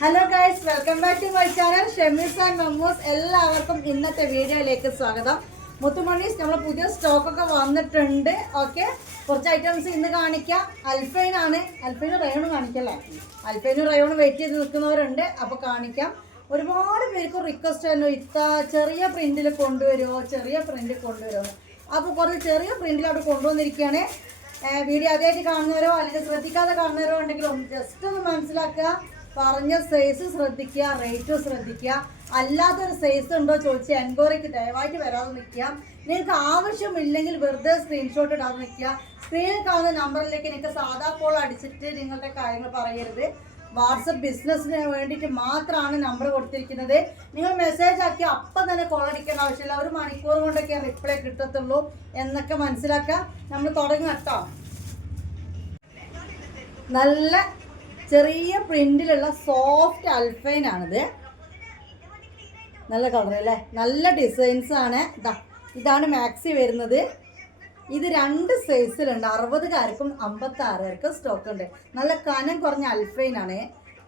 Hello guys welcome back to my channel ഷെമീസ് and Mammoos എല്ലാവർക്കും ഇന്നത്തെ വീഡിയോയിലേക്ക് സ്വാഗതം. മുത്തുമണീസ് നമ്മൾ പുതിയ സ്റ്റോക്കൊക്കെ വന്നിട്ടുണ്ട്. ഓക്കെ കുറച്ച് ഐറ്റംസ് ഇന്ന് കാണിക്കാം. അൽഫൈൻ ആണ്. അൽഫൈനും റയോണും കാണിക്കല്ലേ? അൽഫൈനും റയോണും വെയിറ്റ് ചെയ്ത് നിൽക്കുന്നവരുണ്ട്. അപ്പോൾ കാണിക്കാം. ഒരുപാട് പേർക്ക് റിക്വസ്റ്റ് ആയിരുന്നു ഇത്ത ചെറിയ പ്രിന്റിൽ കൊണ്ടുവരുമോ ചെറിയ പ്രിന്റ് കൊണ്ടുവരുമോ അപ്പോൾ കുറച്ച് ചെറിയ പ്രിന്റിൽ അവിടെ കൊണ്ടുവന്നിരിക്കുകയാണ്. വീഡിയോ ആദ്യമായിട്ട് കാണുന്നവരോ അല്ലെങ്കിൽ ശ്രദ്ധിക്കാതെ കാണുന്നവരോ ഉണ്ടെങ്കിലും ജസ്റ്റ് ഒന്ന് മനസ്സിലാക്കുക. പറഞ്ഞ സൈസ് ശ്രദ്ധിക്കുക റേറ്റ് ശ്രദ്ധിക്കുക. അല്ലാത്തൊരു സൈസ് ഉണ്ടോ ചോദിച്ച് എൻക്വയറിക്ക് ദയവായിട്ട് വരാതെ നിൽക്കുക. നിങ്ങൾക്ക് ആവശ്യമില്ലെങ്കിൽ വെറുതെ സ്ക്രീൻഷോട്ട് ഇടാതെ നിൽക്കുക. സ്ക്രീനിൽ കാണുന്ന നമ്പറിലേക്ക് നിങ്ങൾക്ക് സാധാ കോൾ അടിച്ചിട്ട് നിങ്ങളുടെ കാര്യങ്ങൾ പറയരുത്. വാട്സപ്പ് ബിസിനസ്സിന് വേണ്ടിയിട്ട് മാത്രമാണ് നമ്പർ കൊടുത്തിരിക്കുന്നത്. നിങ്ങൾ മെസ്സേജ് ആക്കി അപ്പം തന്നെ കോൾ അടിക്കേണ്ട ആവശ്യമില്ല. ഒരു മണിക്കൂർ കൊണ്ടൊക്കെ റിപ്ലൈ കിട്ടത്തുള്ളൂ എന്നൊക്കെ മനസ്സിലാക്കാം നമ്മൾ തുടങ്ങി കേട്ടോ. നല്ല ചെറിയ പ്രിന്റിലുള്ള സോഫ്റ്റ് അൽഫൈൻ ആണിത്. നല്ല കളർ അല്ലേ? നല്ല ഡിസൈൻസ് ആണ്. ഇതാ ഇതാണ് മാക്സി വരുന്നത്. ഇത് രണ്ട് സൈസിലുണ്ട് അറുപതുകാർക്കും അമ്പത്തി ആറുകാർക്കും സ്റ്റോക്ക് ഉണ്ട്. നല്ല കനം കുറഞ്ഞ അൽഫൈൻ ആണ്.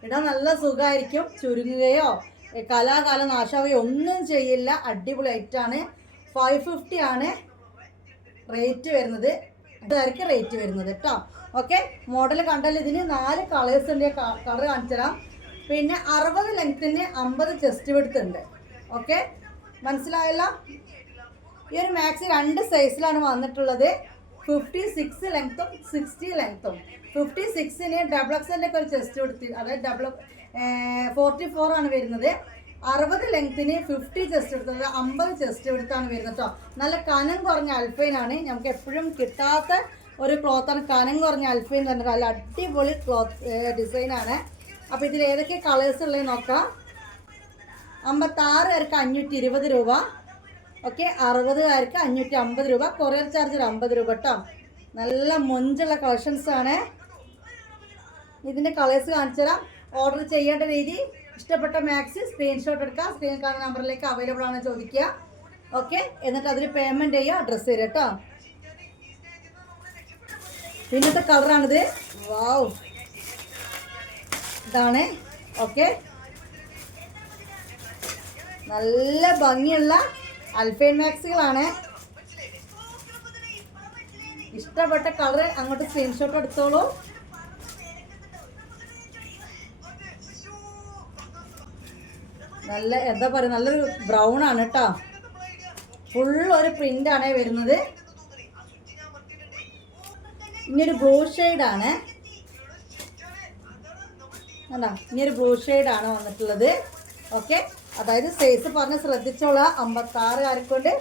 ഇടാൻ നല്ല സുഖമായിരിക്കും ചുരുങ്ങുകയോ കലാകാല കലാകാലം നാശാവുകയോ ഒന്നും ചെയ്യില്ല. അടിപൊളി ഐറ്റാണ് ഫൈവ് ഫിഫ്റ്റി ആണ് റേറ്റ് വരുന്നത്. അതായിരിക്കും റേറ്റ് വരുന്നത് കേട്ടോ ഓക്കെ? മോഡൽ കണ്ടല്ലോ ഇതിന് നാല് കളേഴ്സ് ഉണ്ട്. കളർ കാണിച്ചു തരാം പിന്നെ അറുപത് ലെങ്ത്തിന് അമ്പത് ചെസ്റ്റ് വിടുത്ത് ഓക്കെ? മനസ്സിലായല്ലോ? ഈ ഒരു മാക്സി രണ്ട് സൈസിലാണ് വന്നിട്ടുള്ളത്. ഫിഫ്റ്റി സിക്സ് ലെങ്ത്തും സിക്സ്റ്റി ലെങ്ത്തും ഫിഫ്റ്റി സിക്സിന് ഡബിൾ എക്സലിന്റെ ഒരു ചെസ്റ്റ് കൊടുത്തി അതായത് ഡബിൾ ഫോർട്ടി ഫോർ ആണ് വരുന്നത്. അറുപത് ലെങ്ത്തിന് ഫിഫ്റ്റി ചെസ്റ്റ് എടുത്തത് അമ്പത് ചെസ്റ്റ് എടുത്താണ് വരുന്നത് കേട്ടോ നല്ല കനം കുറഞ്ഞ അൽഫൈനാണ് നമുക്ക് എപ്പോഴും കിട്ടാത്ത ഒരു ക്ലോത്താണ് കനം കുറഞ്ഞ അൽഫൈൻ തന്നെ നല്ല അടിപൊളി ക്ലോത്ത് ഡിസൈനാണ് അപ്പോൾ ഇതിൽ ഏതൊക്കെ കളേഴ്സ് ഉള്ളത് നോക്കാം. അമ്പത്താറ് പേർക്ക് അഞ്ഞൂറ്റി ഇരുപത് രൂപ. ഓക്കെ അറുപതുകാർക്ക് അഞ്ഞൂറ്റി അമ്പത് രൂപ. കൊറിയർ ചാർജ് ഒരു അമ്പത് രൂപ കേട്ടോ. നല്ല മൊഞ്ചുള്ള കളക്ഷൻസ് ആണ്. ഇതിന്റെ കളേഴ്സ് കാണിച്ചു തരാം. ഓർഡർ ചെയ്യേണ്ട രീതി. ഇഷ്ടപ്പെട്ട മാക്സി സ്ക്രീൻഷോട്ട് എടുക്കാം. സ്ക്രീൻ കാണുന്ന നമ്പറിലേക്ക് അവൈലബിൾ ആണ് ചോദിക്കുക. ഓക്കെ എന്നിട്ട് അതിൽ പേയ്മെന്റ് ചെയ്യുക അഡ്രസ്സ് തരാം കേട്ടോ. പിന്നത്തെ കളറാണിത് വാവ് ഇതാണ്. ഓക്കെ നല്ല ഭംഗിയുള്ള അൽഫൈൻ മാക്സികളാണ് ഇഷ്ടപ്പെട്ട കളർ അങ്ങോട്ട് സ്ക്രീൻഷോട്ട് എടുത്തോളൂ. നല്ല എന്താ പറയുക നല്ലൊരു ബ്രൗൺ ആണ് കേട്ടോ ഫുൾ ഒരു ആണ് വരുന്നത് ഇനിയൊരു ബ്ലൂ ആണ്. അതാ ഇനിയൊരു ബ്ലൂ ആണ് വന്നിട്ടുള്ളത്. ഓക്കെ അതായത് സൈസ് പറഞ്ഞ് ശ്രദ്ധിച്ചോളാം. അമ്പത്താറുകാർക്കുണ്ട്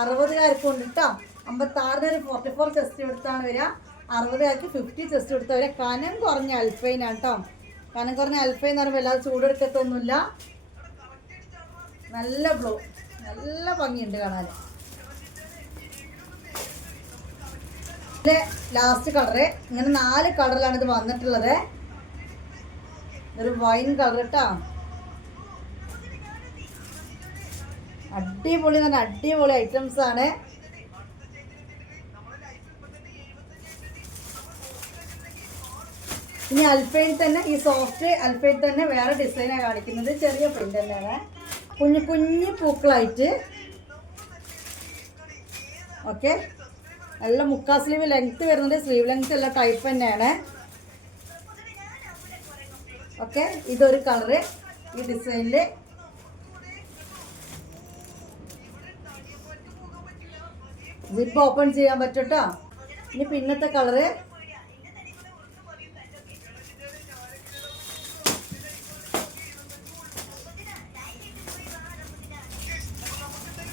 അറുപതുകാർക്കുണ്ട് കേട്ടോ അമ്പത്താറിന് ഒരു ഫോർട്ടി ഫോർ ചെസ്റ്റ് എടുത്താണ് വരിക. അറുപതുകാർക്ക് ഫിഫ്റ്റി ചെസ്റ്റ് എടുത്താൽ വരിക. കനം കുറഞ്ഞ അൽഫൈനാണ് കേട്ടോ കനം കുറഞ്ഞ അൽഫൈൻ എന്ന് പറയുമ്പോൾ എല്ലാവരും ചൂടെടുക്കത്തൊന്നുമില്ല. നല്ല ബ്ലൂ നല്ല ഭംഗിയുണ്ട് കാണാൻ. ലാസ്റ്റ് കളറ് ഇങ്ങനെ നാല് കളറിലാണ് ഇത് വന്നിട്ടുള്ളത്. ഒരു വൈൻ കളർ കേട്ടോ അടിപൊളി തന്നെ അടിപൊളി ഐറ്റംസ് ആണ്. ഇനി അൽഫയിൽ തന്നെ ഈ സോഫ്റ്റ് അൽഫയിൽ തന്നെ വേറെ ഡിസൈനാണ് കാണിക്കുന്നത്. ചെറിയ പ്രിന്റ് തന്നെയാണ്. കുഞ്ഞു കുഞ്ഞു പൂക്കളായിട്ട്. ഓക്കെ നല്ല മുക്കാ സ്ലീവ് ലെങ്ത് വരുന്നുണ്ട്. സ്ലീവ് ലെങ്ത് എല്ലാം ടൈപ്പ് തന്നെയാണ്. ഓക്കെ ഇതൊരു കളറ് ഈ ഡിസൈനിൽ സിപ്പ് ഓപ്പൺ ചെയ്യാൻ പറ്റും കേട്ടോ ഇനി പിന്നത്തെ കളറ്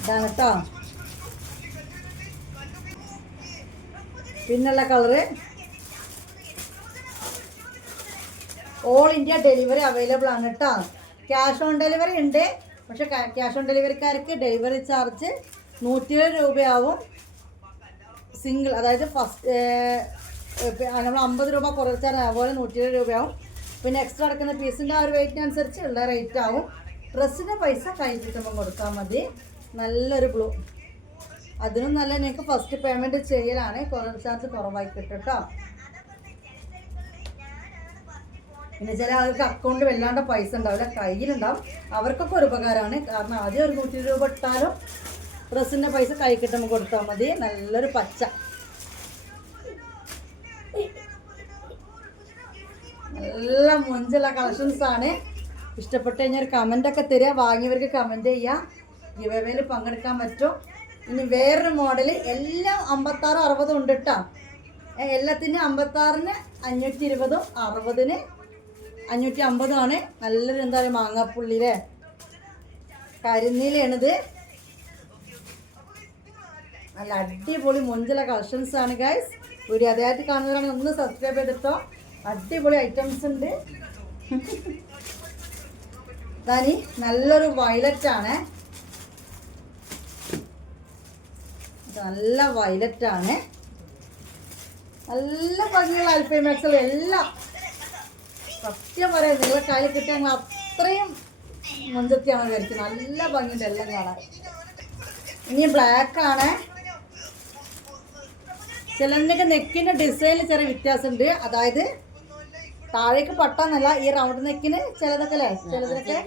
ഇതാണ് കേട്ടോ പിന്നുള്ള colour all India delivery available ആണ് കേട്ടോ ക്യാഷ് ഓൺ ഡെലിവറി ഉണ്ട്. പക്ഷെ ക്യാഷ് ഓൺ ഡെലിവറിക്കാർക്ക് ഡെലിവറി ചാർജ് നൂറ്റി ഏഴ് രൂപയാവും. സിംഗിൾ അതായത് ഫസ്റ്റ് നമ്മൾ അമ്പത് രൂപ കുറച്ചാൽ അതുപോലെ നൂറ്റി ഏഴ് രൂപയാവും. പിന്നെ എക്സ്ട്രാ അടക്കുന്ന പീസിന്റെ ആ ഒരു വെയിറ്റിനനുസരിച്ച് ഉള്ള റേറ്റ് ആവും. ഡ്രസ്സിന്റെ പൈസ കൈ കിട്ടുമ്പോൾ കൊടുത്താൽ മതി. നല്ലൊരു ബ്ലൂ അതിനും നല്ല നിങ്ങൾക്ക് ഫസ്റ്റ് പേയ്മെന്റ് ചെയ്യലാണ്. കൊറിയർ ചാർജ് കുറവായി കിട്ടും കേട്ടോ പിന്നെ ചില ആൾക്ക് അക്കൗണ്ട് വല്ലാണ്ട് പൈസ ഉണ്ടാവില്ല. കയ്യിലുണ്ടാവും. അവർക്കൊക്കെ ഒരു ഉപകാരമാണ്. കാരണം ആദ്യം ഒരു നൂറ്റി രൂപ ഇട്ടാലും ഡ്രസ്സിന്റെ പൈസ കൈ കിട്ടുമ്പോൾ കൊടുത്താൽ മതി. നല്ലൊരു പച്ച. നല്ല മുഞ്ചുള്ള കളക്ഷൻസ് ആണ്. ഇഷ്ടപ്പെട്ട് കഴിഞ്ഞാൽ ഒരു കമന്റ് ഒക്കെ തരിക. വാങ്ങിയവർക്ക് കമന്റ് ചെയ്യാം. ഗിവേവേയിൽ പങ്കെടുക്കാൻ പറ്റും. ഇനി വേറൊരു മോഡൽ എല്ലാം അമ്പത്താറ് അറുപതും ഉണ്ട് കേട്ടോ എല്ലാത്തിനും അമ്പത്താറിന് അഞ്ഞൂറ്റി ഇരുപതും അറുപതിന് അഞ്ഞൂറ്റി അമ്പതും ആണ് നല്ലൊരു എന്താ പറയുക മാങ്ങാപ്പുള്ളിയിലെ കരിനീലയാണിത്. നല്ല അടിപൊളി മുഞ്ചുള്ള കളക്ഷൻസ് ആണ് ഗൈസ് ഒരു അതായിട്ട് കാണുന്നവരാണ് ഒന്ന് സബ്സ്ക്രൈബ് ചെയ്തിട്ടോ. അടിപൊളി ഐറ്റംസ് ഉണ്ട്. ദാനി നല്ലൊരു വയലറ്റ് ആണ് ഇത് നല്ല വയലറ്റ് ആണ്. നല്ല ഭംഗിയുള്ള അൽഫൈമാക്സുകൾ എല്ലാം. സത്യം പറയാം നിങ്ങളെ കാലിൽ കിട്ടിയ ഞങ്ങൾ അത്രയും മുഞ്ചത്തിയാണ് ധരിക്കുന്നത് നല്ല ഭംഗിയുണ്ട് എല്ലാം കാണാൻ. ഇനി ബ്ലാക്ക് ആണ്. ചിലതിന്റെയൊക്കെ നെക്കിന്റെ ഡിസൈനിൽ ചെറിയ വ്യത്യാസമുണ്ട്. അതായത് താഴേക്ക് പട്ടാന്നല്ല ഈ റൗണ്ട് നെക്കിന് ചിലതൊക്കെ അല്ലേ? ചിലതിനൊക്കെ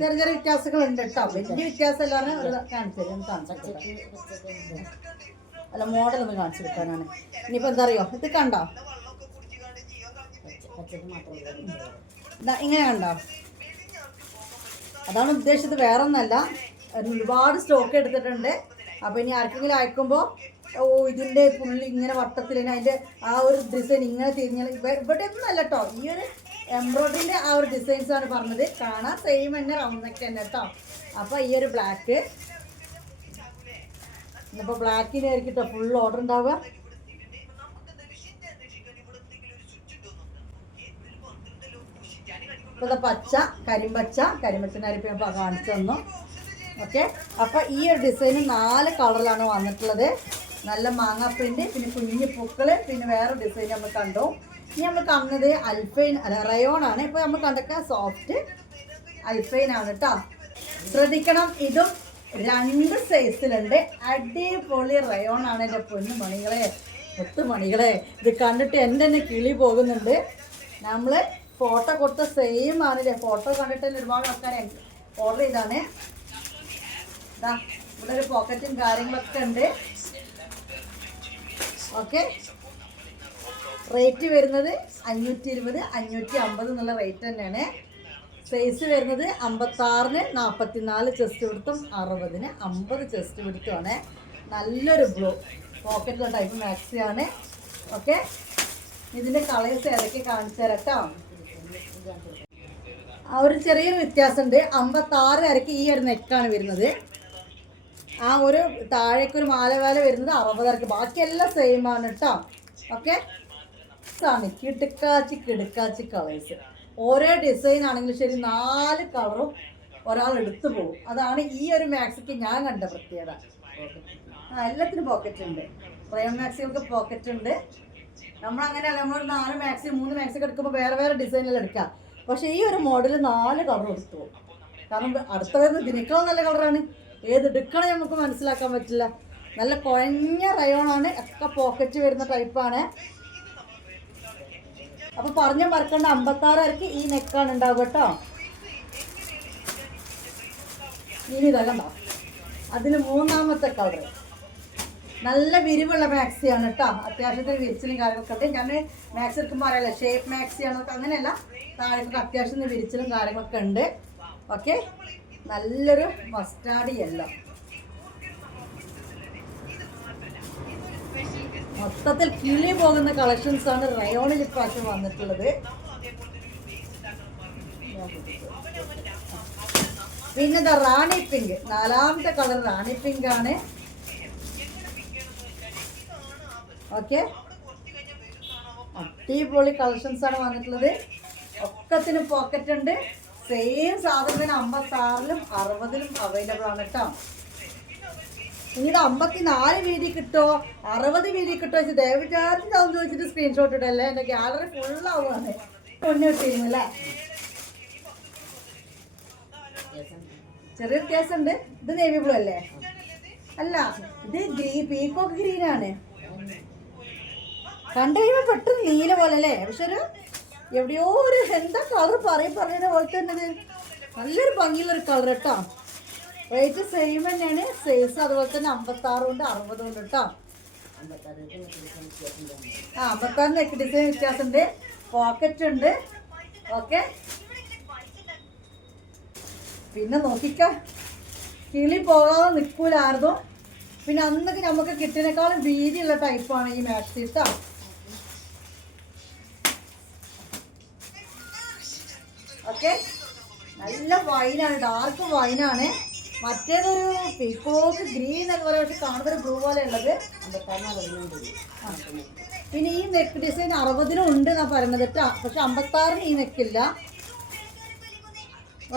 ചെറിയ ചെറിയ വ്യത്യാസങ്ങൾ ഉണ്ട് കേട്ടോ വലിയ വ്യത്യാസം എല്ലാവരും കാണിച്ചു തരും ഒന്ന് കാണിച്ചു അല്ല മോഡൽ ഒന്ന് കാണിച്ചു കൊടുക്കാനാണ്. ഇനിയിപ്പോൾ എന്താ അറിയോ? ഇത് കണ്ടോ? ഇങ്ങനെ കണ്ടോ? അതാണ് ഉദ്ദേശിച്ചത്. വേറെ ഒന്നല്ല ഒരുപാട് സ്റ്റോക്ക് എടുത്തിട്ടുണ്ട്. അപ്പോൾ ഇനി ആർക്കെങ്കിലും അയക്കുമ്പോൾ ഓ ഇതിന്റെ പുള്ളി ഇങ്ങനെ വട്ടത്തിൽ ഇങ്ങനെ അതിന്റെ ആ ഒരു ഡിസൈൻ ഇങ്ങനെ തിരിഞ്ഞാൽ ഇവിടെ ഒന്നും അല്ല കേട്ടോ ഈ ഒരു എംബ്രോയിഡറിന്റെ ആ ഒരു ഡിസൈൻസ് ആണ് പറഞ്ഞത്. കാണാൻ സെയിം തന്നെ റൗണ്ട് നെക്ക് തന്നെ കേട്ടോ അപ്പോൾ ഈ ഒരു ബ്ലാക്ക് ഇന്നിപ്പോൾ ബ്ലാക്കിനായിരിക്കും കേട്ടോ ഫുൾ ഓർഡർ ഉണ്ടാവുക. ഇപ്പൊ ദാ പച്ച കരിമ്പച്ച കരിമ്പച്ചനായിരിക്കും ഇപ്പോൾ കാണിച്ചു തന്നു. ഓക്കെ അപ്പോൾ ഈ ഒരു ഡിസൈന് നാല് കളറിലാണ് വന്നിട്ടുള്ളത്. നല്ല മാങ്ങ പ്രിന്റ് പിന്നെ കുഞ്ഞു പൂക്കൾ പിന്നെ വേറെ ഡിസൈൻ നമ്മൾ കണ്ടു. ഇനി നമ്മൾ കാണുന്നത് അൽഫൈൻ അല്ല റയോൺ ആണ്. ഇപ്പൊ നമ്മൾ കണ്ടൊക്കെ സോഫ്റ്റ് അൽഫൈൻ ആണ് കേട്ടോ ശ്രദ്ധിക്കണം ഇതും രണ്ട് സൈസിലുണ്ട് അടിപൊളി റയോൺ ആണ് എന്റെ പൊന്നു മണികളെ ഒത്തു മണികളെ. ഇത് കണ്ടിട്ട് എന്റെ തന്നെ കിളി പോകുന്നുണ്ട്. നമ്മൾ ഫോട്ടോ കൊടുത്ത സെയിം ആണല്ലേ ഫോട്ടോ കണ്ടിട്ട് തന്നെ ഒരുപാട് ആൾക്കാർ ഓർഡർ ചെയ്താണ് ഇവിടെ ഒരു പോക്കറ്റും കാര്യങ്ങളൊക്കെ ഉണ്ട്. ഓക്കെ. റേറ്റ് വരുന്നത് അഞ്ഞൂറ്റി ഇരുപത് അഞ്ഞൂറ്റി അമ്പത് എന്നുള്ള റേറ്റ് തന്നെയാണ്. സൈസ് വരുന്നത് അമ്പത്താറിന് നാൽപ്പത്തിനാല് ചെസ്റ്റ് പിടുത്തും അറുപതിന് അമ്പത് ചെസ്റ്റ് പിടുത്തുമാണ്. നല്ലൊരു ബ്ലൂ പോക്കറ്റ് ടൈപ്പ് ആണ്. ഓക്കെ. ഇതിന്റെ കളേഴ്സ് ഏതൊക്കെ കാണിച്ചു തരാം കേട്ടോ ആ ഒരു ചെറിയൊരു വ്യത്യാസമുണ്ട്. അമ്പത്താറ് വരയ്ക്ക് ഈ ഒരു നെക്കാണ് വരുന്നത്. ആ ഒരു താഴേക്ക് ഒരു മാല വേല വരുന്നത് അറുപതരക്ക്. ബാക്കിയെല്ലാം സെയിം ആണ് കേട്ടോ ഓക്കെ കിടുക്കാച്ചി കിടുക്കാച്ചി കളേഴ്സ് ഓരോ ഡിസൈൻ ആണെങ്കിലും ശരി നാല് കളറും ഒരാൾ എടുത്തു പോകും. അതാണ് ഈ ഒരു മാക്സിക്ക് ഞാൻ കണ്ട പ്രത്യേകത. ആ എല്ലാത്തിനും പോക്കറ്റ് ഉണ്ട്. പ്രയം മാക്സികൾക്ക് പോക്കറ്റ് ഉണ്ട്. നമ്മളങ്ങനെയല്ല നമ്മൾ നാല് മാക്സി മൂന്ന് മാക്സി ഒക്കെ എടുക്കുമ്പോൾ വേറെ വേറെ ഡിസൈനിൽ എടുക്കാം. പക്ഷേ ഈ ഒരു മോഡൽ നാല് കളർ എടുത്തു പോകും. കാരണം അടുത്ത വരുന്ന ദിനക്കളും നല്ല കളറാണ് ഏത് എടുക്കണം നമുക്ക് മനസ്സിലാക്കാൻ പറ്റില്ല. നല്ല കുഴഞ്ഞ റയോണാണ് ഒക്കെ പോക്കറ്റ് വരുന്ന ടൈപ്പാണ് അപ്പൊ പറഞ്ഞ മറക്കേണ്ട അമ്പത്താറരക്ക് ഈ നെക്കാണ് ഉണ്ടാവുക കേട്ടോ ഇനി ഇതല്ല അതിന് മൂന്നാമത്തെ കളർ നല്ല വിരിവുള്ള മാക്സിയാണ് കേട്ടോ അത്യാവശ്യത്തിന് വിരിച്ചിലും കാര്യങ്ങളൊക്കെ ഉണ്ട്. ഞാൻ മാക്സി എടുക്കുമ്പോൾ അറിയാലോ ഷേപ്പ് മാക്സി ആണൊക്കെ അങ്ങനെയല്ല. താഴേക്കൊക്കെ അത്യാവശ്യത്തിന് വിരിച്ചിലും കാര്യങ്ങളൊക്കെ ഉണ്ട്. ഓക്കെ നല്ലൊരു മസ്റ്റാർഡ് യെല്ലോ. മൊത്തത്തിൽ കിളി പോകുന്ന കളക്ഷൻസ് ആണ് റയോണിൽ ഇപ്രാവശ്യം വന്നിട്ടുള്ളത്. പിന്നെ ദ റാണി പിങ്ക്. നാലാമത്തെ കളർ റാണി പിങ്ക് ആണ്. ഓക്കെ. അടിപൊളി കളക്ഷൻസ് ആണ് വന്നിട്ടുള്ളത്. ഒക്കത്തിന് പോക്കറ്റ് ഉണ്ട്. സെയിം സാധനം തന്നെ അമ്പത്താറിലും അറുപതിലും അവൈലബിൾ ആണ് കേട്ടോ ഇനി അമ്പത്തി നാല് വീതി കിട്ടോ അറുപത് വീതി കിട്ടോ വെച്ച് ദയവിചാരിച്ചാവും ചോദിച്ചിട്ട് സ്ക്രീൻഷോട്ട് ഇടല്ലേ? എന്റെ ഗാലറി ഫുള്ളാവുകയാണ് പൊന്നു കിട്ടിയിരുന്നല്ലേ ചെറിയ വ്യത്യാസമുണ്ട്. ഇത് നേവി ബ്ലൂ അല്ലേ? അല്ല ഇത് ഗ്രീ പീക്കോക്ക് ഗ്രീനാണ് കണ്ടു കഴിയുമ്പോൾ പെട്ടെന്ന് നീല പോലെ അല്ലേ? പക്ഷെ ഒരു എവിടെയോ ഒരു എന്താ കളർ പറയും പറയുന്ന പോലെ തന്നെ നല്ലൊരു ഭംഗിയുള്ള ഒരു കളർ കേട്ടോ റേറ്റ് സെയിം തന്നെയാണ്. സൈസ് അതുപോലെ തന്നെ അമ്പത്താറ് കൊണ്ട് അറുപത് കൊണ്ട് കേട്ടോ ആ അമ്പത്താറ് നെക്ക് ഡിസൈൻ വ്യത്യാസമുണ്ട് പോക്കറ്റ് ഉണ്ട്. ഓക്കെ പിന്നെ നോക്കിക്ക. കിളി പോകാതെ നിൽക്കൂലായിരുന്നു പിന്നെ അന്നൊക്കെ നമുക്ക് കിട്ടിയതിനേക്കാളും വീതിയുള്ള ടൈപ്പാണ് ഈ മാക്സി കേട്ടോ ഓക്കെ. നല്ല വൈനാണ് ഡാർക്ക് വൈനാണ്. മറ്റേതൊരു പീക്കോക്ക് ഗ്രീൻ എന്ന് പറയുന്നത് പക്ഷെ ഒരു ബ്ലൂ പോലെ ഉള്ളത്. പിന്നെ ഈ നെക്ക് ഡിസൈൻ അറുപതിനും ഉണ്ട് എന്നാ പറയുന്നത് കേട്ടോ പക്ഷെ അമ്പത്താറിന് ഈ നെക്കില്ല.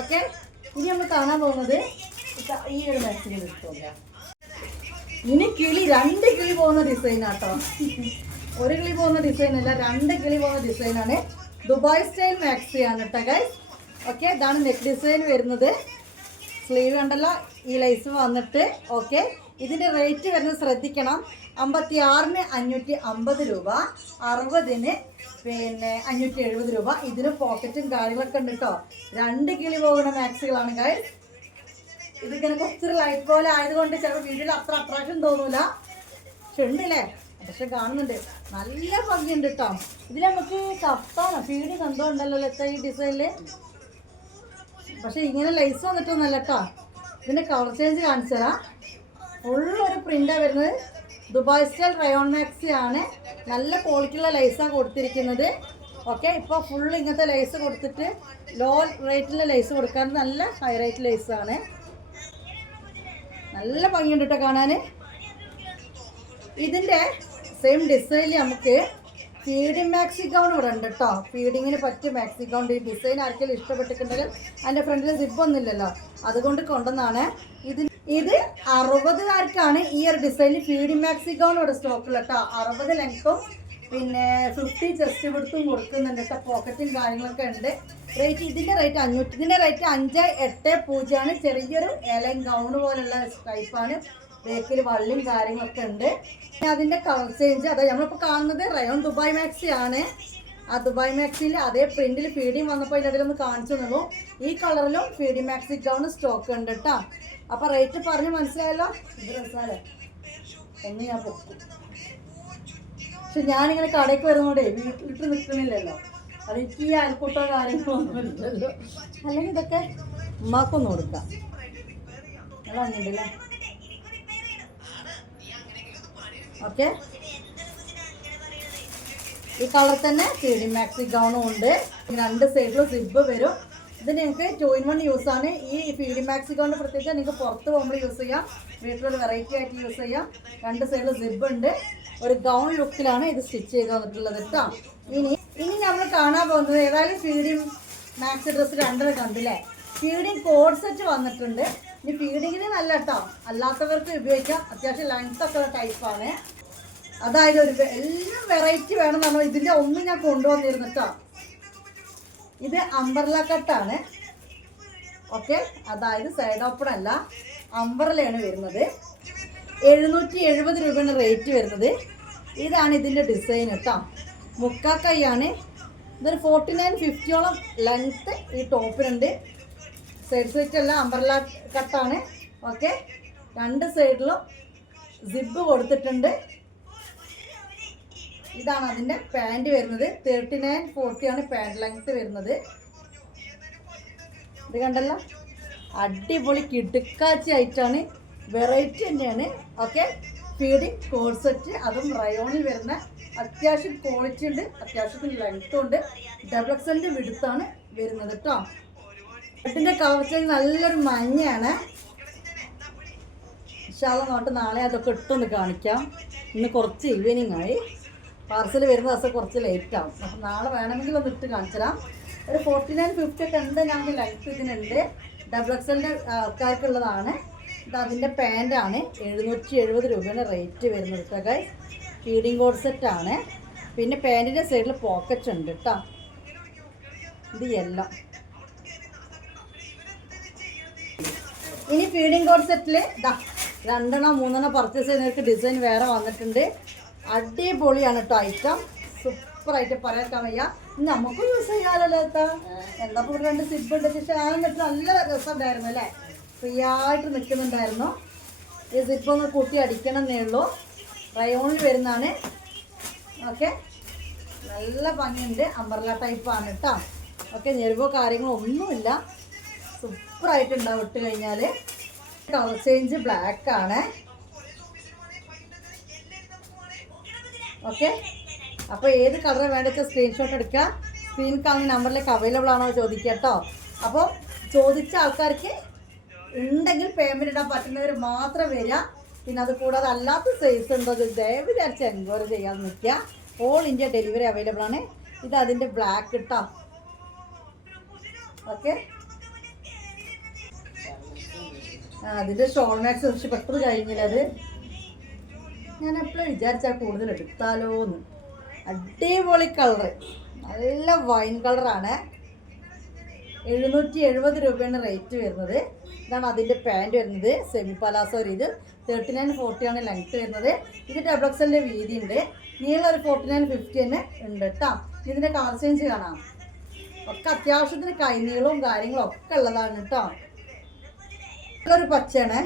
ഓക്കെ. ഇനി നമ്മൾ കാണാൻ പോകുന്നത് ഈ ഒരു നെക്കിന് ഇനി കിളി രണ്ട് കിളി പോകുന്ന ഡിസൈനാട്ടോ ഒരു കിളി പോകുന്ന ഡിസൈൻ അല്ല രണ്ട് കിളി പോകുന്ന ഡിസൈനാണ്. ദുബായ് സ്റ്റൈൽ മാക്സി ആണ് കേട്ടോ ഗൈസ് ഓക്കെ ഇതാണ് നെക്ക് ഡിസൈൻ വരുന്നത്. സ്ലീവ് ഉണ്ടല്ലോ ഈ ലൈസ് വന്നിട്ട്. ഓക്കെ ഇതിന്റെ റേറ്റ് വരുന്നത് ശ്രദ്ധിക്കണം. അമ്പത്തി ആറിന് അഞ്ഞൂറ്റി അമ്പത് രൂപ അറുപതിന് പിന്നെ അഞ്ഞൂറ്റി എഴുപത് രൂപ. ഇതിന് പോക്കറ്റും കാര്യങ്ങളൊക്കെ ഉണ്ട് കേട്ടോ രണ്ട് കിളി പോകുന്ന മാക്സുകളാണ് ഗൈസ് ഇതിങ്ങനെ കുറച്ചൊരു ലൈറ്റ് പോലെ ആയതുകൊണ്ട് ചിലപ്പോൾ വീഡിയോയിൽ അത്ര അട്രാക്ഷൻ തോന്നൂല. പക്ഷെ ഉണ്ടല്ലേ? പക്ഷെ കാണുന്നുണ്ട്. നല്ല ഭംഗിയുണ്ട് കേട്ടോ ഇതിൽ നമുക്ക് കപ്പാണ് ഫീഡ് കണ്ടോ ഉണ്ടല്ലോ ഈ ഡിസൈനിൽ പക്ഷെ ഇങ്ങനെ ലൈസ് വന്നിട്ടൊന്നല്ല കേട്ടോ ഇതിന്റെ കളർ ചേഞ്ച് കാണിച്ചു തരാം. ഫുള്ളൊരു പ്രിന്റാണ് വരുന്നത്. ദുബായ് സ്റ്റൈൽ റയോൺ മാക്സി ആണ്. നല്ല ക്വാളിറ്റിയുള്ള ലൈസാണ് കൊടുത്തിരിക്കുന്നത്. ഓക്കെ ഇപ്പോൾ ഫുൾ ഇങ്ങനത്തെ ലൈസ് കൊടുത്തിട്ട് ലോ റേറ്റിലെ ലൈസ് കൊടുക്കാൻ നല്ല ഹൈ റേറ്റ് ലൈസാണ് നല്ല ഭംഗിയുണ്ട് കേട്ടോ കാണാൻ ഇതിന്റെ സെയിം ഡിസൈനിൽ നമുക്ക് ഫീഡിങ് മാക്സി ഗൗൺ ഇവിടെ ഉണ്ട് കേട്ടോ ഫീഡിങ്ങിന് പറ്റിയ മാക്സി ഗൗൺ ഈ ഡിസൈൻ ആർക്കെങ്കിലും ഇഷ്ടപ്പെട്ടിട്ടുണ്ടെങ്കിൽ അതിന്റെ ഫ്രണ്ടിൽ സിബ് ഒന്നുമില്ലല്ലോ അതുകൊണ്ട് കൊണ്ടുവന്നാണ്. ഇത് ഇത് അറുപതുകാർക്കാണ് ഈ ഒരു ഡിസൈനിൽ ഫീഡിങ് മാക്സി ഗൗൺ ഇവിടെ സ്റ്റോക്കിൽ കേട്ടോ അറുപത് ലെങ്ത്തും പിന്നെ ഫിഫ്റ്റി ചെസ്റ്റ് കൊടുത്തും കൊടുക്കുന്നുണ്ട് കേട്ടോ പോക്കറ്റും കാര്യങ്ങളൊക്കെ ഉണ്ട്. റേറ്റ് ഇതിന്റെ റേറ്റ് അഞ്ഞൂറ്റി ഇതിന്റെ റേറ്റ് അഞ്ച് എട്ട് പൂജ്യമാണ്. ചെറിയൊരു ഇലയും ഗൗൺ പോലുള്ള ടൈപ്പാണ് ബേക്കിൽ വള്ളിയും കാര്യങ്ങളൊക്കെ ഉണ്ട്. അതിന്റെ കളർ ചേഞ്ച് അതെ നമ്മളിപ്പോൾ കാണുന്നത് റയോൺ ദുബായ് മാക്സി ആണ്. ആ ദുബായ് മാക്സിയിൽ അതേ പ്രിന്റിൽ ഫീഡിങ് വന്നപ്പോൾ ഇതിന്റെ അതിലൊന്ന് കാണിച്ചു തന്നു ഈ കളറിലും ഫീഡിങ് മാക്സി ഗൗൺ സ്റ്റോക്ക് ഉണ്ട് കേട്ടോ അപ്പോൾ റേറ്റ് പറഞ്ഞ് മനസ്സിലായല്ലോ? ഇത് ഒന്ന് ഞാൻ പൊക്കും. പക്ഷെ ഞാനിങ്ങനെ കടയ്ക്ക് വരുന്നോണ്ടേ വീട്ടിലിട്ട് നിൽക്കണില്ലല്ലോ അത് എനിക്ക് ഈ അയൽക്കൂട്ടോ കാര്യങ്ങളോ ഒന്നുമില്ലല്ലോ അല്ലെങ്കിൽ ഇതൊക്കെ ഉമ്മാക്കൊന്നും കൊടുക്കാം. ഉണ്ടല്ലേ ഓക്കെ. ഈ കളർ തന്നെ ഫീഡി മാക്സി ഗൗണും ഉണ്ട്. രണ്ട് സൈഡിലും സിബ് വരും. ഇത് നിങ്ങൾക്ക് ടു ഇൻ വൺ യൂസ് ആണ്. ഈ ഫീഡി മാക്സി ഗൗണ്ട് പ്രത്യേകിച്ച് നിങ്ങൾക്ക് പുറത്ത് പോകുമ്പോൾ യൂസ് ചെയ്യാം. വീട്ടിലൊരു വെറൈറ്റി ആയിട്ട് യൂസ് ചെയ്യാം. രണ്ട് സൈഡിൽ സിബ് ഉണ്ട്. ഒരു ഗൗൺ ലുക്കിലാണ് ഇത് സ്റ്റിച്ച് ചെയ്ത് വന്നിട്ടുള്ളത് കേട്ടോ ഇനി ഇനി നമ്മൾ കാണാൻ പോകുന്നത് ഏതായാലും ഫീഡിങ് മാക്സി ഡ്രസ്സ് രണ്ടര കണ്ടില്ലേ? ഫീഡിങ് കോഡ് സെറ്റ് വന്നിട്ടുണ്ട്. ഇനി ഫീഡിങ്ങിന് നല്ല കേട്ടോ അല്ലാത്തവർക്ക് ഉപയോഗിക്കാം. അത്യാവശ്യം ലെങ്ത് ഒക്കെ ടൈപ്പാണ് അതായത് ഒരു എല്ലാം വെറൈറ്റി വേണം നമ്മൾ ഇതിന്റെ ഒന്നും ഞാൻ കൊണ്ടുവന്നിരുന്നു കേട്ടോ ഇത് അംബർല കട്ടാണ് ഓക്കെ അതായത് സൈഡ് ഓപ്പൺ അല്ല. അംബർലയാണ് വരുന്നത്. എഴുന്നൂറ്റി എഴുപത് രൂപയാണ് റേറ്റ് വരുന്നത്. ഇതാണ് ഇതിന്റെ ഡിസൈൻ കേട്ടോ മുക്കാ കൈയാണ് ഇതൊരു ഫോർട്ടി നയൻ ഫിഫ്റ്റിയോളം ലെങ്ത്ത് ഈ ടോപ്പിനുണ്ട് സൈഡ് സൈറ്റ് അല്ല അംബർല കട്ടാണ് ഓക്കെ രണ്ട് സൈഡിലും സിബ് കൊടുത്തിട്ടുണ്ട്. ഇതാണ് അതിന്റെ പാന്റ് വരുന്നത്. തേർട്ടി നയൻ ഫോർട്ടിയാണ് പാന്റ് ലെങ്ത് വരുന്നത്. ഇത് കണ്ടല്ലോ? അടിപൊളി കിടുക്കാച്ചി ആയിട്ടാണ് വെറൈറ്റി തന്നെയാണ്. ഓക്കെ ഫീഡിങ് കോഴ്സെറ്റ് അതും റയോണിൽ വരുന്ന അത്യാവശ്യം ക്വാളിറ്റി ഉണ്ട്. അത്യാവശ്യത്തിന് ലെങ്ത്തും ഉണ്ട്. ഡബിൾ എക്സലിന്റെ വിടുത്താണ് വരുന്നത് കേട്ടോ ഷർട്ടിന്റെ കവർച്ച നല്ലൊരു മഞ്ഞയാണ്. ഇൻഷാല്ല നോട്ട് നാളെ അതൊക്കെ ഇട്ടൊന്ന് കാണിക്കാം. ഇന്ന് കുറച്ച് ഈവനിങ് ആയി. പാർസൽ വരുന്ന ദിവസം കുറച്ച് ലേറ്റ് ആവും. അപ്പം നാളെ വേണമെങ്കിൽ ഒന്ന് ഇട്ട് കാണിച്ചിടാം ഒരു ഫോർട്ടി നയൻ ഫിഫ്റ്റി ഒക്കെ ഉണ്ട്. ഞങ്ങൾക്ക് ലൈഫ് ഇതിനുണ്ട്. ഡബിൾ എക്സലിന്റെ ആൾക്കാർക്കുള്ളതാണ്. ഇത് അതിന്റെ പാന്റാണ് എഴുന്നൂറ്റി എഴുപത് രൂപയാണ് റേറ്റ് വരുന്നത് കേട്ടോ ഫീഡിങ് കോഡ് സെറ്റാണ് പിന്നെ പാന്റിന്റെ സൈഡിൽ പോക്കറ്റ് ഉണ്ട് കേട്ടോ ഇത് എല്ലാം ഇനി ഫീഡിങ് കോഡ് സെറ്റിൽ ഇതാ രണ്ടെണ്ണം മൂന്നെണ്ണം പർച്ചേസ് ചെയ്യുന്നവർക്ക് ഡിസൈൻ വേറെ വന്നിട്ടുണ്ട്. അടിപൊളിയാണ് കേട്ടോ ഐറ്റം സൂപ്പറായിട്ട് പറയാൻ വയ്യ. നമുക്ക് യൂസ് ചെയ്യാമല്ലോ എത്താ എന്താ ഇപ്പോൾ രണ്ട് സിബ് ഉണ്ട്. പക്ഷേ ആ എന്നിട്ട് നല്ല രസമുണ്ടായിരുന്നു അല്ലേ? ഫ്രീ ആയിട്ട് നിൽക്കുന്നുണ്ടായിരുന്നു ഈ സിബ് ഒന്ന് കൂട്ടി അടിക്കണം എന്നേ ഉള്ളൂ റയോണിൽ വരുന്നതാണ്. ഓക്കെ നല്ല ഭംഗിയുണ്ട്. അമ്പർല ടൈപ്പാണ് കേട്ടോ ഓക്കെ ഞെരുവോ കാര്യങ്ങളോ ഒന്നുമില്ല. സൂപ്പറായിട്ടുണ്ടാവും ഇട്ട് കഴിഞ്ഞാൽ കളർ ചേഞ്ച് ബ്ലാക്ക് ആണ്. ഓക്കെ അപ്പോൾ ഏത് കളർ വേണ്ടത് സ്ക്രീൻഷോട്ട് എടുക്കുക സ്ക്രീൻ കാണുന്ന നമ്പറിലേക്ക് അവൈലബിൾ ആണോ ചോദിക്കുക കേട്ടോ അപ്പോൾ ചോദിച്ച ആൾക്കാർക്ക് ഉണ്ടെങ്കിൽ പേയ്മെന്റ് ഇടാൻ പറ്റുന്നവർ മാത്രം വരിക പിന്നെ അത് കൂടാതെ അല്ലാത്ത സൈസ് ഉണ്ടോ ദയവ് വിചാരിച്ച് എൻക്വയറി ചെയ്യാൻ നിൽക്കുക. ഓൾ ഇന്ത്യ ഡെലിവറി അവൈലബിൾ ആണ്. ഇത് അതിന്റെ ബ്ലാക്ക് ഇട്ടോ ഓക്കെ അതിന്റെ ഷോൾ മാക്സ് കുറച്ച് പെട്ടെന്ന് കഴിഞ്ഞില്ല അത്? ഞാൻ എപ്പോഴും വിചാരിച്ചാൽ കൂടുതൽ എടുത്താലോന്ന് അടിപൊളി കളറ് നല്ല വൈൻ കളറാണ് എഴുന്നൂറ്റി എഴുപത് രൂപയാണ് റേറ്റ് വരുന്നത്. ഇതാണ് അതിന്റെ പാന്റ് വരുന്നത്. സെമി പലാസോ ഇത്. തേർട്ടി നയൻ ഫോർട്ടി ആണ് ലെങ്ത് വരുന്നത്. ഇത് ഡബിൾ എക്സലിന്റെ വീതി ഉണ്ട്. നീളം ഒരു ഫോർട്ടി നയൻ ഫിഫ്റ്റി തന്നെ ഉണ്ട് കേട്ടോ ഇതിന്റെ കളർ ചേഞ്ച് കാണാം. ഒക്കെ അത്യാവശ്യത്തിന് കൈനീളവും കാര്യങ്ങളും ഒക്കെ ഉള്ളതാണ് കേട്ടോ ഒരു പച്ചയാണേ.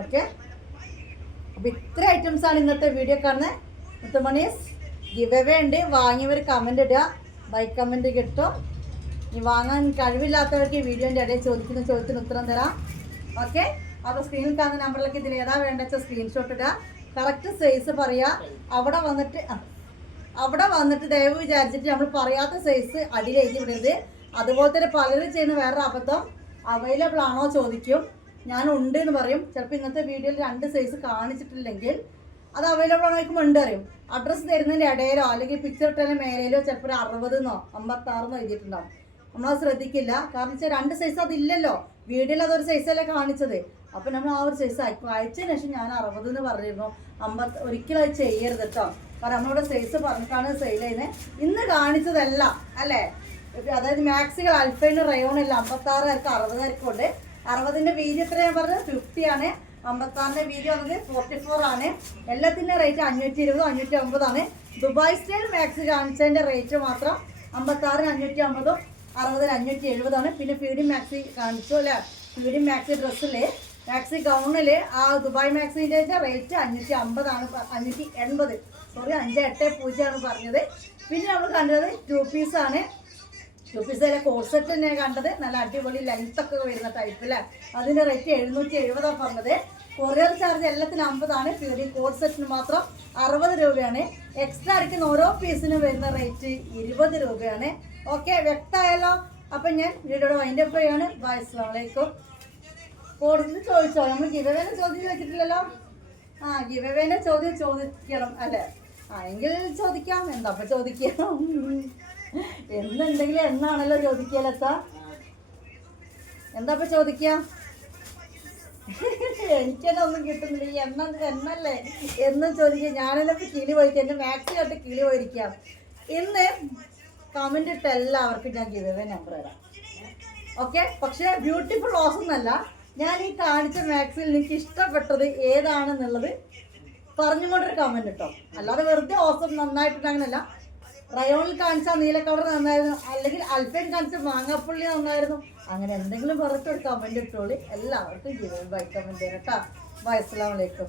ഓക്കെ അപ്പോൾ ഇത്ര ആണ് ഇന്നത്തെ വീഡിയോ കാണുന്നത് മുത്തമണീസ് ഗിവ് എവേ ഉണ്ട്. വാങ്ങിയവർ കമന്റ് ഇടുക. ബൈ കമന്റ് കിട്ടും ഈ വാങ്ങാൻ കഴിവില്ലാത്തവർക്ക് ഈ വീഡിയോന്റെ ഇടയിൽ ചോദിക്കുന്ന ചോദ്യത്തിന് ഉത്തരം തരാം. ഓക്കെ അപ്പോൾ സ്ക്രീനിൽ കാണുന്ന നമ്പറിലേക്ക് ഇതിൽ ഏതാ വേണ്ട വെച്ചാൽ സ്ക്രീൻഷോട്ട് ഇടുക. കറക്റ്റ് സൈസ് പറയുക. അവിടെ വന്നിട്ട് അവിടെ വന്നിട്ട് ദയവ് വിചാരിച്ചിട്ട് നമ്മൾ പറയാത്ത സൈസ് അടിയിൽ എഴുതി വിടരുത് അതുപോലെ തന്നെ പലരും ചെയ്യുന്ന വേറൊരു അബദ്ധം അവൈലബിൾ ആണോ ചോദിക്കും. ഞാൻ ഉണ്ട് എന്ന് പറയും ചിലപ്പോൾ ഇന്നത്തെ വീഡിയോയിൽ രണ്ട് സൈസ് കാണിച്ചിട്ടില്ലെങ്കിൽ അത് അവൈലബിൾ ആണോ ചോദിക്കുമ്പോൾ ഉണ്ട് അറിയും. അഡ്രസ്സ് തരുന്നതിന്റെ ഇടയിലോ അല്ലെങ്കിൽ പിക്ചർ ഇട്ടതിന്റെ മേലയിലോ ചിലപ്പോൾ ഒരു അറുപതെന്നോ അമ്പത്താറെന്നോ എഴുതിയിട്ടുണ്ടാവും. നമ്മളത് ശ്രദ്ധിക്കില്ല. കാരണം വെച്ചാൽ രണ്ട് സൈസ് അതില്ലല്ലോ. വീഡിയോയിൽ അതൊരു സൈസല്ലേ കാണിച്ചത്. അപ്പം നമ്മൾ ആ ഒരു സൈസ് അയക്കും അയച്ചതിന് ശേഷം ഞാൻ അറുപത് എന്ന് പറഞ്ഞിരുന്നു. അമ്പത് ഒരിക്കലും അത് ചെയ്യരുത് കേട്ടോ കാരണം നമ്മളിവിടെ സൈസ് പറഞ്ഞിട്ടാണ് സെയിൽ ചെയ്യുന്നത്. ഇന്ന് കാണിച്ചതല്ല. അല്ലേ? അതായത് മാക്സികൾ അൽഫൈന് റയോൺ ഇല്ല അമ്പത്താറുകാർക്ക് അറുപതുകാർക്കും ഉണ്ട് അറുപതിന്റെ വീതി എത്ര ഞാൻ പറഞ്ഞത്? ഫിഫ്റ്റി ആണ് അമ്പത്താറിന്റെ വീതി വന്നത് ഫോർട്ടി ഫോർ ആണ് എല്ലാത്തിന്റെ റേറ്റ് അഞ്ഞൂറ്റി ഇരുപത് അഞ്ഞൂറ്റി അമ്പതാണ് ദുബായ് സ്റ്റൈൽ മാക്സ് കാണിച്ചതിന്റെ റേറ്റ് മാത്രം അമ്പത്താറിന് അഞ്ഞൂറ്റി അമ്പതും അറുപതിന് അഞ്ഞൂറ്റി എഴുപതാണ് പിന്നെ ഫീഡിങ് മാക്സി കാണിച്ചു അല്ലേ? ഫീഡിങ് മാക്സി ഡ്രസ്സിൽ മാക്സി ഗൗണിൽ ആ ദുബായ് മാക്സിന്റെ റേറ്റ് അഞ്ഞൂറ്റി അമ്പതാണ് അഞ്ഞൂറ്റി എൺപത് സോറി അഞ്ച് എട്ട് പൂജ്യമാണ് പറഞ്ഞത്. പിന്നെ നമ്മൾ കണ്ടത് ടു പീസാണ് ടു പീസിലെ കോഴ്സെറ്റ് തന്നെ കണ്ടത്. നല്ല അടിപൊളി ലെങ്ത് ഒക്കെ വരുന്ന ടൈപ്പ് അല്ലേ അതിന്റെ റേറ്റ് എഴുന്നൂറ്റി എഴുപതാണ് പറഞ്ഞത്. കൊറിയർ ചാർജ് എല്ലാത്തിനും അമ്പതാണ്. ഫീഡിങ് കോഴ്സെറ്റിന് മാത്രം അറുപത് രൂപയാണ്. എക്സ്ട്രാ അടിക്കുന്ന ഓരോ പീസിനും വരുന്ന റേറ്റ് ഇരുപത് രൂപയാണ്. ഓക്കെ വ്യക്തമായല്ലോ? അപ്പം ഞാൻ വീഡിയോയുടെ വൈൻഡ് അപ്പ് ചെയ്യാണ് ബൈ അസ്ലാമലൈക്കും കൂടുതൽ ചോദിച്ചോ? നമ്മൾ ഗിവവേനെ ചോദ്യം ചോദിച്ചിട്ടില്ലല്ലോ? ആ ഗിവവേനെ ചോദ്യം ചോദിക്കണം അല്ലേ? ആ എങ്കിൽ ചോദിക്കാം. എന്താ അപ്പൊ ചോദിക്കാം? എന്നുണ്ടെങ്കിലും എന്നാണല്ലോ ചോദിക്കലത്ത? എന്താ ഇപ്പൊ ചോദിക്കാം? എനിക്കെന്നെ ഒന്നും കിട്ടുന്നില്ല. ഈ എണ്ണ എന്നല്ലേ എന്നും ചോദിക്കുക ഞാനെല്ലാം കിളി പോയിക്കാം എന്റെ മാക്സി കട്ട് കിളി പോയിരിക്കാം. ഇന്ന് കമന്റ് ഇട്ട എല്ലാവർക്കും ഞാൻ ഗിവവേ നമ്പർ തരാം. ഓക്കെ പക്ഷെ ബ്യൂട്ടിഫുൾ റോസ് എന്നല്ല. ഞാൻ ഈ കാണിച്ച മാക്സിൽ എനിക്ക് ഇഷ്ടപ്പെട്ടത് ഏതാണെന്നുള്ളത് പറഞ്ഞുകൊണ്ടൊരു കമന്റ് കേട്ടോ അല്ലാതെ വെറുതെ ഓസം നന്നായിട്ടുണ്ട് അങ്ങനല്ല. റയോണിൽ കാണിച്ച നീല കളർ നന്നായിരുന്നു. അല്ലെങ്കിൽ അൽഫൈൻ കാണിച്ച മാങ്ങാപ്പുള്ളി നന്നായിരുന്നു. അങ്ങനെ എന്തെങ്കിലും പുറത്തൊരു കമന്റ് ഇട്ടോളി. എല്ലാവർക്കും ജീവൻ ബൈ കമന്റ് തരാം കേട്ടോ. ബൈ അസ്സലാമലൈക്കും